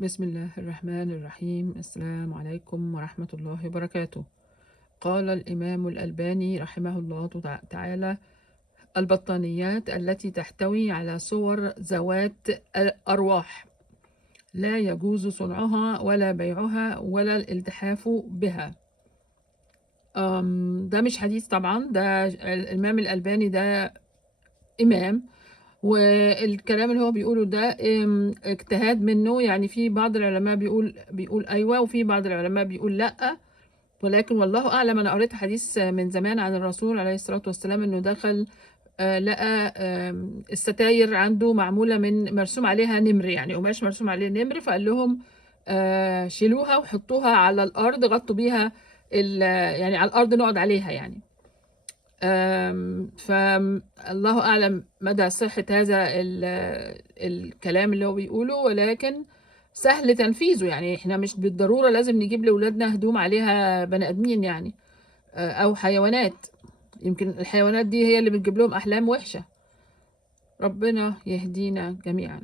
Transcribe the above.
بسم الله الرحمن الرحيم. السلام عليكم ورحمة الله وبركاته. قال الإمام الألباني رحمه الله تعالى: البطانيات التي تحتوي على صور ذوات الأرواح لا يجوز صنعها ولا بيعها ولا الالتحاف بها. ده مش حديث طبعا، ده الإمام الألباني ده إمام، والكلام اللي هو بيقوله ده اجتهاد منه. يعني في بعض العلماء بيقول أيوة، وفي بعض العلماء بيقول لأ، ولكن والله أعلم. أنا قريت حديث من زمان عن الرسول عليه الصلاة والسلام إنه دخل لقى الستاير عنده معمولة من مرسوم عليها نمر، يعني قماش مرسوم عليه نمر، فقال لهم شيلوها وحطوها على الأرض، غطوا بيها يعني على الأرض نقعد عليها يعني. فالله أعلم مدى صحة هذا الكلام اللي هو بيقوله، ولكن سهل تنفيذه. يعني احنا مش بالضرورة لازم نجيب لأولادنا هدوم عليها بني آدمين يعني، أو حيوانات. يمكن الحيوانات دي هي اللي بتجيب لهم أحلام وحشة. ربنا يهدينا جميعا.